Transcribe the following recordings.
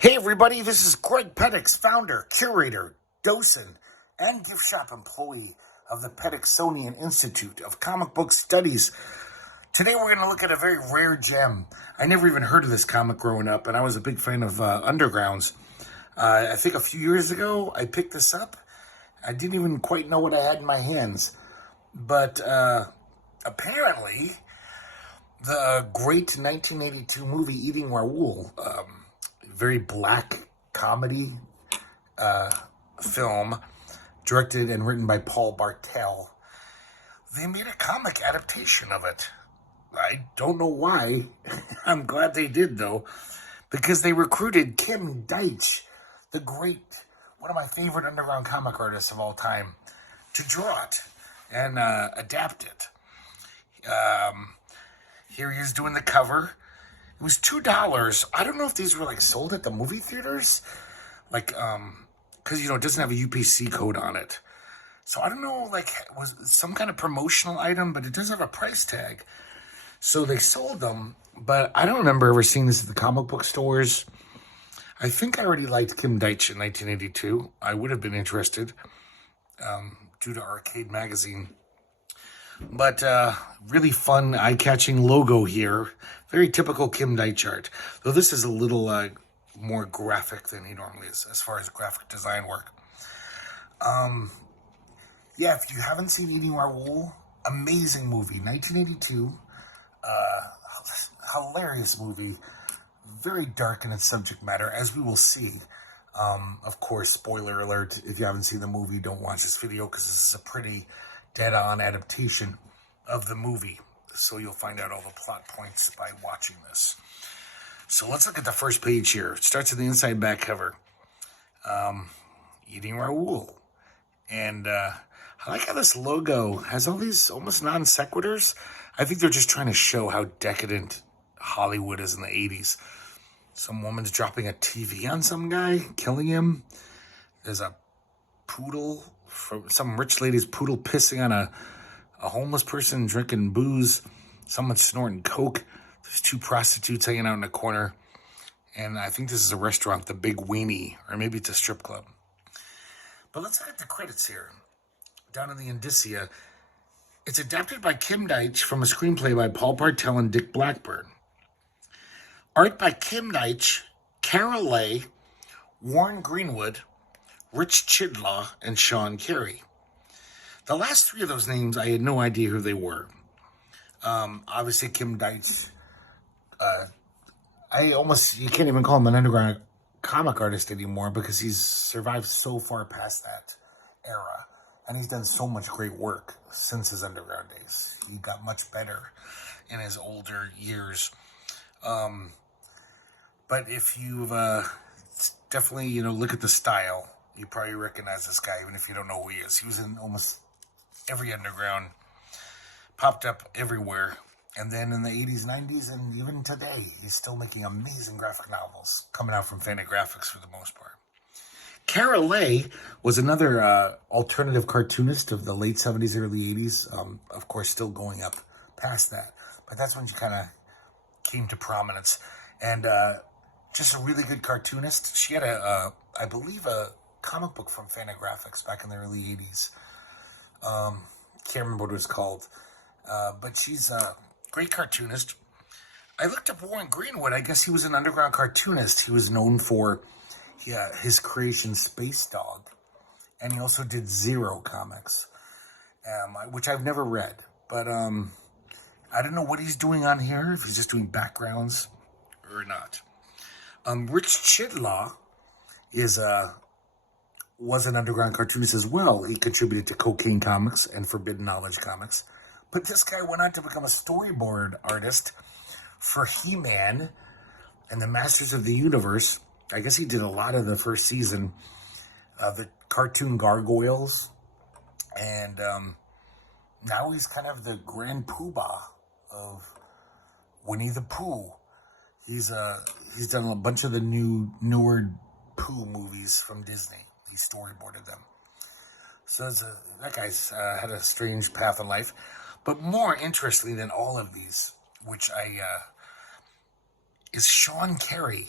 Hey everybody, this is Greg Petix, founder, curator, docent, and gift shop employee of the Petixonian Institute of Comic Book Studies. Today we're going to look at a very rare gem. I never even heard of this comic growing up, and I was a big fan of Undergrounds. I think a few years ago I picked this up. I didn't even quite know what I had in my hands. But apparently the great 1982 movie Eating Raoul, very black comedy film, directed and written by Paul Bartel. They made a comic adaptation of it. I don't know why. I'm glad they did, though, because they recruited Kim Deitch, the great, one of my favorite underground comic artists of all time, to draw it and adapt it. Here he is doing the cover. It was $2. I don't know if these were like sold at the movie theaters, like because it doesn't have a UPC code on it. So I don't know, like, was it some kind of promotional item, but it does have a price tag. So they sold them, but I don't remember ever seeing this at the comic book stores. I think I already liked Kim Deitch in 1982. I would have been interested due to Arcade Magazine. But really fun, eye-catching logo here. Very typical Kim Deitch art. Though this is a little more graphic than he normally is as far as graphic design work. Yeah, if you haven't seen Eating Raoul, amazing movie. 1982. Hilarious movie. Very dark in its subject matter, as we will see. Of course, spoiler alert, if you haven't seen the movie, don't watch this video, because this is a pretty dead-on adaptation of the movie. So you'll find out all the plot points by watching this. So let's look at the first page here. It starts at the inside back cover. Eating Raoul. And I like how this logo has all these almost non sequiturs. I think they're just trying to show how decadent Hollywood is in the 80s. Some woman's dropping a TV on some guy, killing him. There's a poodle, some rich lady's poodle pissing on a homeless person drinking booze. Someone's snorting coke. There's two prostitutes hanging out in a corner. And I think this is a restaurant, the Big Weenie, or maybe it's a strip club. But let's look at the credits here. Down in the indicia, it's adapted by Kim Deitch from a screenplay by Paul Bartel and Dick Blackburn. Art by Kim Deitch, Carol Leigh, Warren Greenwood, Rich Chidlaw, and Sean Carey. The last three of those names, I had no idea who they were. Obviously, Kim Deitch, you can't even call him an underground comic artist anymore because he's survived so far past that era. And he's done so much great work since his underground days. He got much better in his older years. But if you've definitely, look at the style, you probably recognize this guy, even if you don't know who he is. He was in almost every underground, popped up everywhere. And then in the 80s, 90s, and even today, he's still making amazing graphic novels coming out from Fantagraphics for the most part. Carol Leigh was another alternative cartoonist of the late 70s, early 80s. Of course, still going up past that. But that's when she kind of came to prominence. And just a really good cartoonist. She had I believe, a comic book from Fantagraphics back in the early 80s. Can't remember what it was called. But she's a great cartoonist. I looked up Warren Greenwood. I guess he was an underground cartoonist. He was known for his creation Space Dog. And he also did Zero comics, which I've never read. But I don't know what he's doing on here, if he's just doing backgrounds or not. Rich Chidlaw was an underground cartoonist as well. He contributed to Cocaine Comics and Forbidden Knowledge Comics. But this guy went on to become a storyboard artist for He-Man and the Masters of the Universe. I guess he did a lot of the first season of the cartoon Gargoyles. And now he's kind of the grand poobah of Winnie the Pooh. He's done a bunch of the newer Pooh movies from Disney. He storyboarded them. So that guy's had a strange path in life. But more interestingly than all of these, which is Sean Carey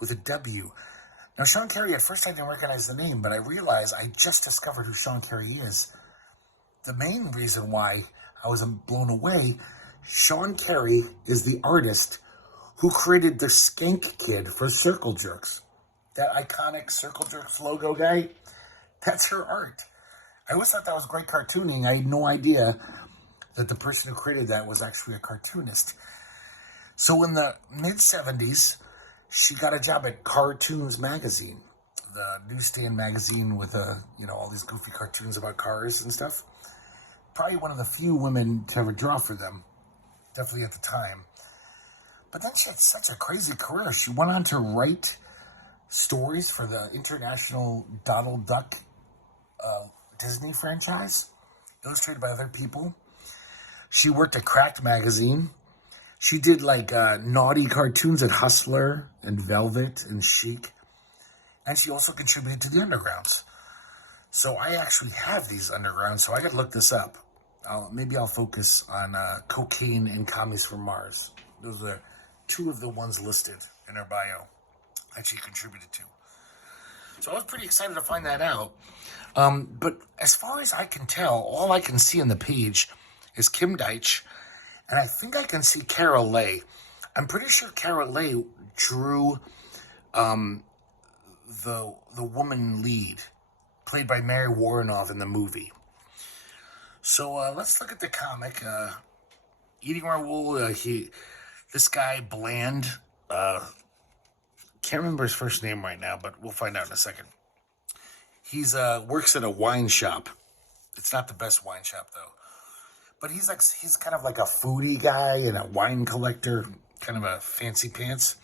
with a W. Now, Sean Carey, at first I didn't recognize the name, but I realized I just discovered who Sean Carey is. The main reason why I was blown away, Sean Carey is the artist who created the Skank Kid for Circle Jerks. That iconic Circle Jerks logo guy, that's her art. I always thought that was great cartooning. I had no idea that the person who created that was actually a cartoonist. So in the mid-70s, she got a job at Cartoons Magazine, the newsstand magazine with all these goofy cartoons about cars and stuff. Probably one of the few women to ever draw for them, definitely at the time. But then she had such a crazy career. She went on to write stories for the international Donald Duck Disney franchise, illustrated by other people. She worked at Cracked Magazine. She did naughty cartoons at Hustler and Velvet and Chic. And she also contributed to the Undergrounds. So I actually have these Undergrounds, so I gotta look this up. Maybe I'll focus on Cocaine and Commies from Mars. Those are two of the ones listed in her bio that she contributed to. So I was pretty excited to find that out. But as far as I can tell, all I can see on the page is Kim Deitch, and I think I can see Carol Leigh. I'm pretty sure Carol Leigh drew the woman lead, played by Mary Warrenoff in the movie. So let's look at the comic. Eating Raoul, this guy, Bland, can't remember his first name right now, but we'll find out in a second. He's works at a wine shop. It's not the best wine shop, though. But he's kind of like a foodie guy and a wine collector, kind of a fancy pants.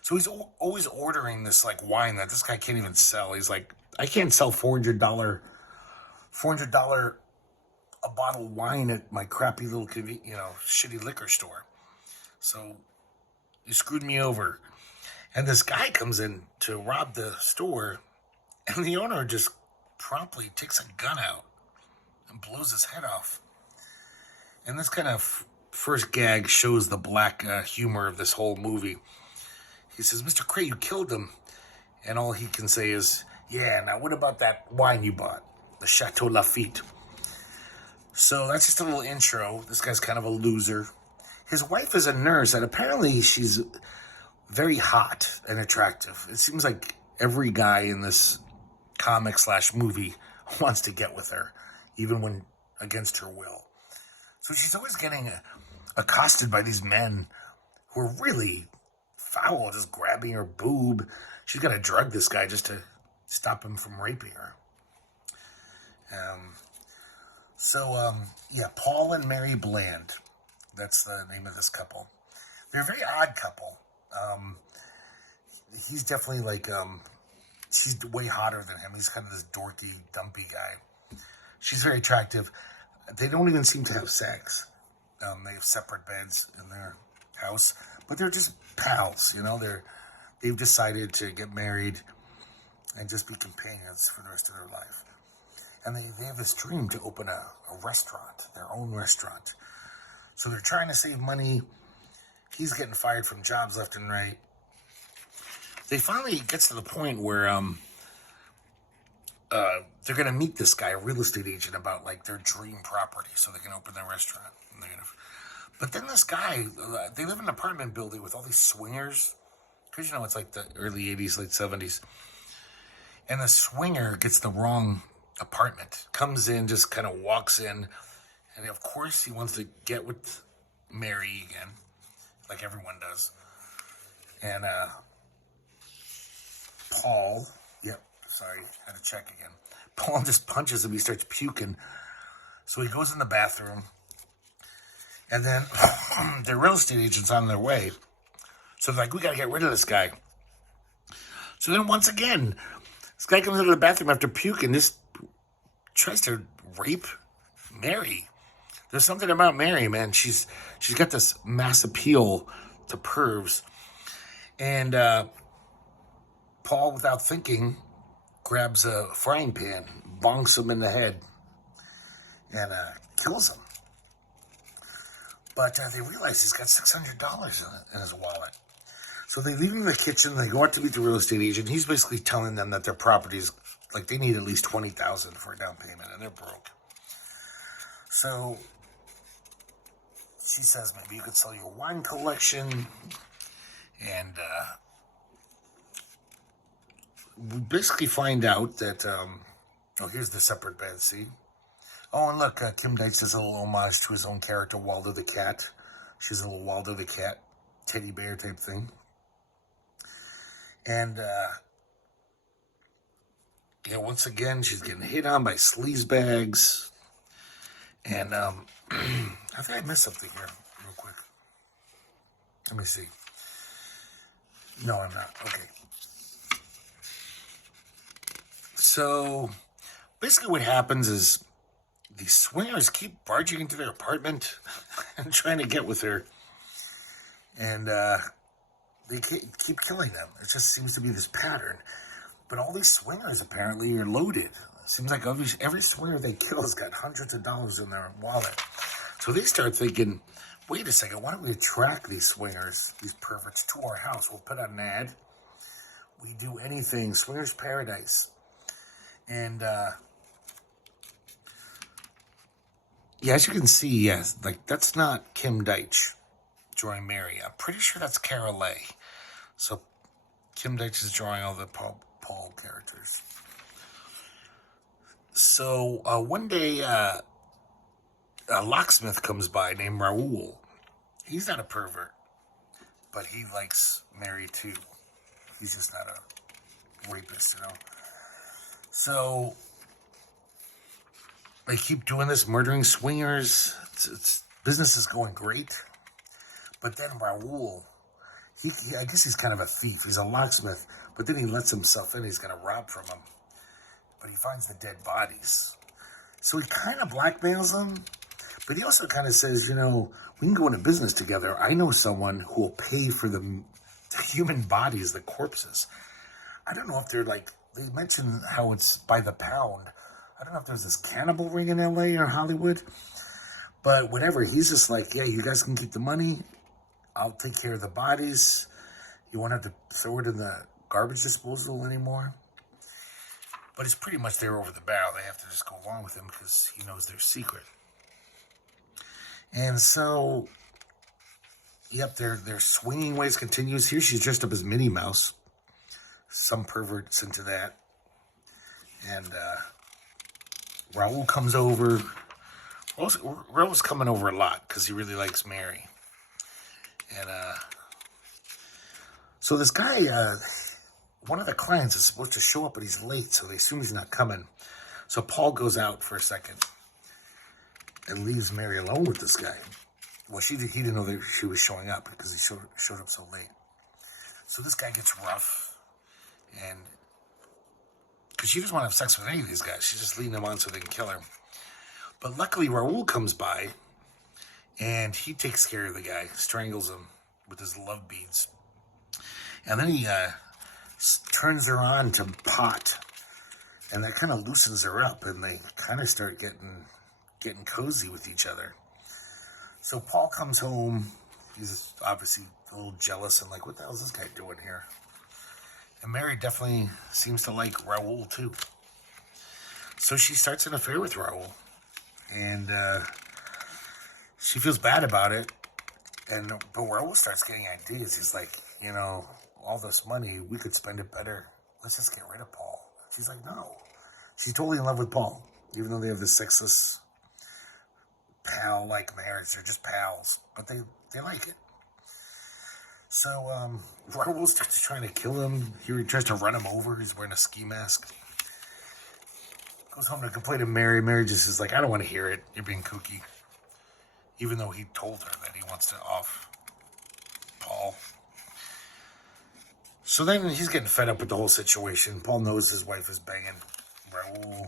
So he's always ordering this wine that this guy can't even sell. He's like, I can't sell $400 a bottle of wine at my crappy little shitty liquor store. So you screwed me over. And this guy comes in to rob the store, and the owner just promptly takes a gun out and blows his head off. And this kind of first gag shows the black humor of this whole movie. He says, Mr. Cray, you killed him. And all he can say is, yeah, now what about that wine you bought? The Chateau Lafite. So that's just a little intro. This guy's kind of a loser. His wife is a nurse, and apparently she's very hot and attractive. It seems like every guy in this comic/movie wants to get with her, even when against her will. So she's always getting accosted by these men who are really foul, just grabbing her boob. She's got to drug this guy just to stop him from raping her. Paul and Mary Bland. That's the name of this couple. They're a very odd couple. He's definitely she's way hotter than him. He's kind of this dorky, dumpy guy. She's very attractive. They don't even seem to have sex. They have separate beds in their house, but they're just pals, they've decided to get married and just be companions for the rest of their life. And they have this dream to open a restaurant, their own restaurant. So they're trying to save money. He's getting fired from jobs left and right. They finally gets to the point where they're going to meet this guy, a real estate agent, about their dream property so they can open their restaurant. But then this guy, they live in an apartment building with all these swingers. Because, it's like the early 80s, late 70s. And the swinger gets the wrong apartment. Comes in, just kind of walks in. And, of course, he wants to get with Mary again, like everyone does. And Paul, had to check again. Paul just punches him. He starts puking. So he goes in the bathroom. And then the real estate agent's on their way. So they're like, we got to get rid of this guy. So then once again, this guy comes into the bathroom after puking. Just tries to rape Mary. There's something about Mary, man. She's got this mass appeal to pervs. And Paul, without thinking, grabs a frying pan, bonks him in the head, and kills him. But they realize he's got $600 in his wallet. So they leave him in the kitchen. They go out to meet the real estate agent. He's basically telling them that their properties, like, they need at least $20,000 for a down payment, and they're broke. So she says maybe you could sell your wine collection, and we basically find out that here's the separate bed. See. Oh, and look, Kim Deitch does a little homage to his own character, Waldo the cat. She's a little Waldo the cat, teddy bear type thing. And, once again, she's getting hit on by sleazebags. And, I think I missed something here real quick. Let me see. No, I'm not. Okay. So, basically what happens is these swingers keep barging into their apartment and trying to get with her. And, they keep killing them. It just seems to be this pattern. But all these swingers apparently are loaded. It seems like every swinger they kill has got hundreds of dollars in their wallet. So they start thinking, wait a second, why don't we attract these swingers, these perverts, to our house? We'll put out an ad. We do anything. Swingers Paradise. And, as you can see, yes, like, that's not Kim Deitch drawing Mary. I'm pretty sure that's Carol Lay. So Kim Deitch is drawing all the Paul characters. So one day a locksmith comes by named Raoul. He's not a pervert, but he likes Mary too. He's just not a rapist, So they keep doing this, murdering swingers. Business is going great. But then Raoul, I guess he's kind of a thief. He's a locksmith, but then he lets himself in. He's going to rob from him. But he finds the dead bodies. So he kind of blackmails him, but he also kind of says, we can go into business together. I know someone who will pay for the human bodies, the corpses. I don't know if they're like, they mentioned how it's by the pound. I don't know if there's this cannibal ring in LA or Hollywood, but whatever. He's just like, yeah, you guys can keep the money. I'll take care of the bodies. You won't have to throw it in the garbage disposal anymore. But it's pretty much there over the barrel. They have to just go along with him because he knows their secret. And so, their swinging ways continues. Here she's dressed up as Minnie Mouse. Some pervert's into that. And Raoul comes over. Raoul's coming over a lot because he really likes Mary. And so this guy, one of the clients is supposed to show up, but he's late, so they assume he's not coming. So Paul goes out for a second and leaves Mary alone with this guy. Well, he didn't know that she was showing up because he showed up so late. So this guy gets rough, and because she doesn't want to have sex with any of these guys, she's just leading them on so they can kill her. But luckily, Raoul comes by, and he takes care of the guy, strangles him with his love beads. And then he turns her on to pot, and that kind of loosens her up, and they kind of start getting cozy with each other. So Paul comes home. He's obviously a little jealous and like, what the hell is this guy doing here? And Mary definitely seems to like Raoul too. So she starts an affair with Raoul, and she feels bad about it. But Raoul starts getting ideas. He's like, all this money, we could spend it better. Let's just get rid of Paul. She's like, no. She's totally in love with Paul, even though they have this sexless pal-like marriage. They're just pals, but they like it. So Raoul starts trying to kill him. He tries to run him over. He's wearing a ski mask. Goes home to complain to Mary. Mary just is like, I don't want to hear it. You're being kooky. Even though he told her that he wants to off Paul. So then he's getting fed up with the whole situation. Paul knows his wife is banging Raoul.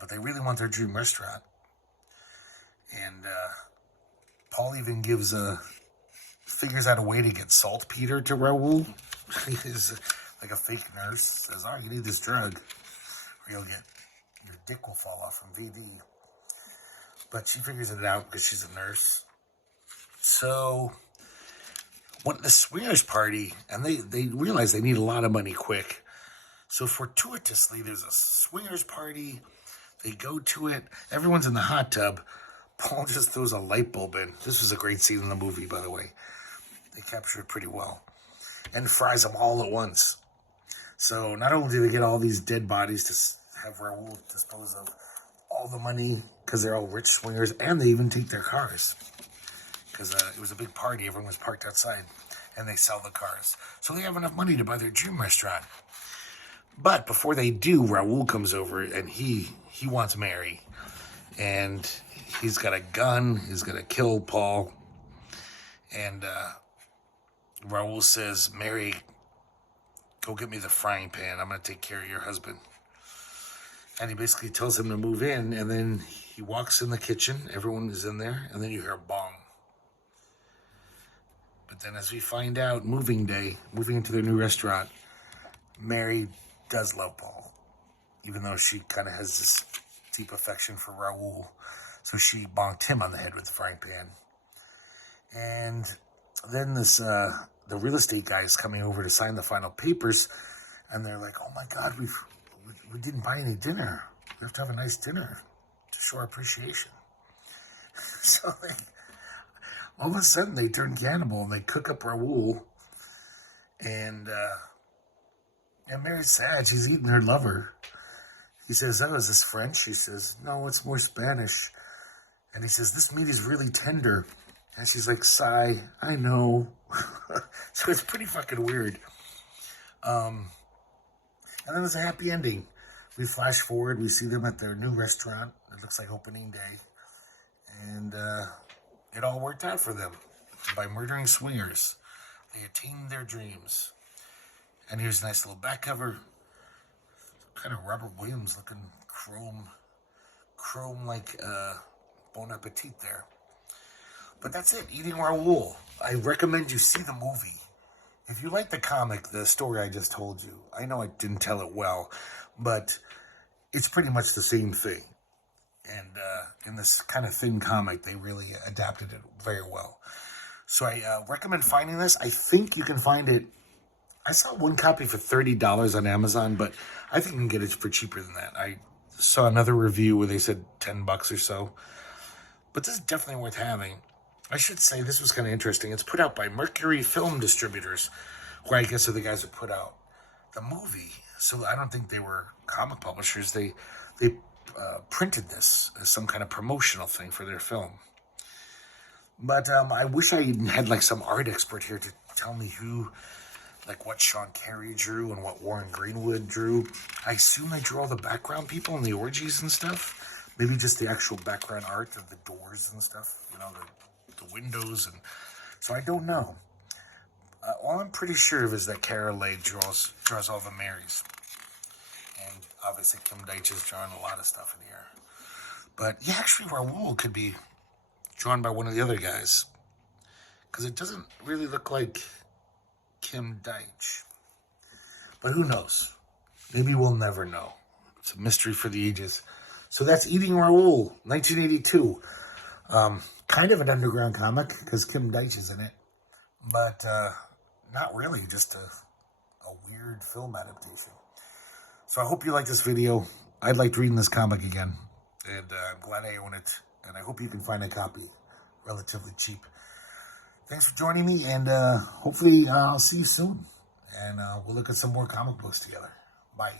But they really want their dream restaurant. And Paul even figures out a way to get saltpeter to Raoul. He's like a fake nurse. Says, you need this drug, or your dick will fall off from VD. But she figures it out because she's a nurse. So What the swingers party, and they realize they need a lot of money quick. So fortuitously, there's a swingers party. They go to it. Everyone's in the hot tub. Paul just throws a light bulb in. This was a great scene in the movie, by the way. They captured it pretty well. And fries them all at once. So not only do they get all these dead bodies to have Raoul dispose of all the money, because they're all rich swingers, and they even take their cars. Because it was a big party. Everyone was parked outside. And they sell the cars. So they have enough money to buy their dream restaurant. But before they do, Raoul comes over, and he wants Mary. And he's got a gun. He's going to kill Paul. And Raoul says, Mary, go get me the frying pan. I'm going to take care of your husband. And he basically tells him to move in. And then he walks in the kitchen. Everyone is in there. And then you hear a bong. But then as we find out, moving day, moving into their new restaurant, Mary does love Paul. Even though she kind of has this deep affection for Raoul. So she bonked him on the head with the frying pan. And then this, the real estate guy is coming over to sign the final papers. And they're like, oh my God, we didn't buy any dinner. We have to have a nice dinner to show our appreciation. So all of a sudden they turn cannibal and they cook up Raoul. And Mary's sad. She's eating her lover. He says, oh, is this French? She says, no, it's more Spanish. And he says, this meat is really tender. And she's like, sigh, I know. So it's pretty fucking weird. And then there's a happy ending. We flash forward. We see them at their new restaurant. It looks like opening day. And it all worked out for them. By murdering swingers, they attained their dreams. And here's a nice little back cover. Kind of Robert Williams looking chrome like Bon Appetit there. But that's it, Eating Raoul. I recommend you see the movie. If you like the comic, the story I just told you, I know I didn't tell it well, but it's pretty much the same thing. And in this kind of thin comic, they really adapted it very well. So I recommend finding this. I think you can find it. I saw one copy for $30 on Amazon, but I think you can get it for cheaper than that. I saw another review where they said $10 or so. But this is definitely worth having. I should say this was kind of interesting. It's put out by Mercury Film Distributors, who I guess are the guys who put out the movie. So I don't think they were comic publishers. They printed this as some kind of promotional thing for their film. But I wish I had like some art expert here to tell me what Sean Carey drew and what Warren Greenwood drew. I assume they drew all the background people and the orgies and stuff. Maybe just the actual background art of the doors and stuff, the windows. And so I don't know. All I'm pretty sure of is that Carol draws all the Marys. And obviously Kim Deitch has drawn a lot of stuff in here. But yeah, actually Raoul could be drawn by one of the other guys. Because it doesn't really look like Kim Deitch. But who knows? Maybe we'll never know. It's a mystery for the ages. So that's Eating Raoul, 1982. Kind of an underground comic because Kim Deitch is in it. But not really, just a weird film adaptation. So I hope you like this video. I liked reading this comic again. And I'm glad I own it. And I hope you can find a copy relatively cheap. Thanks for joining me, and hopefully I'll see you soon. And we'll look at some more comic books together. Bye.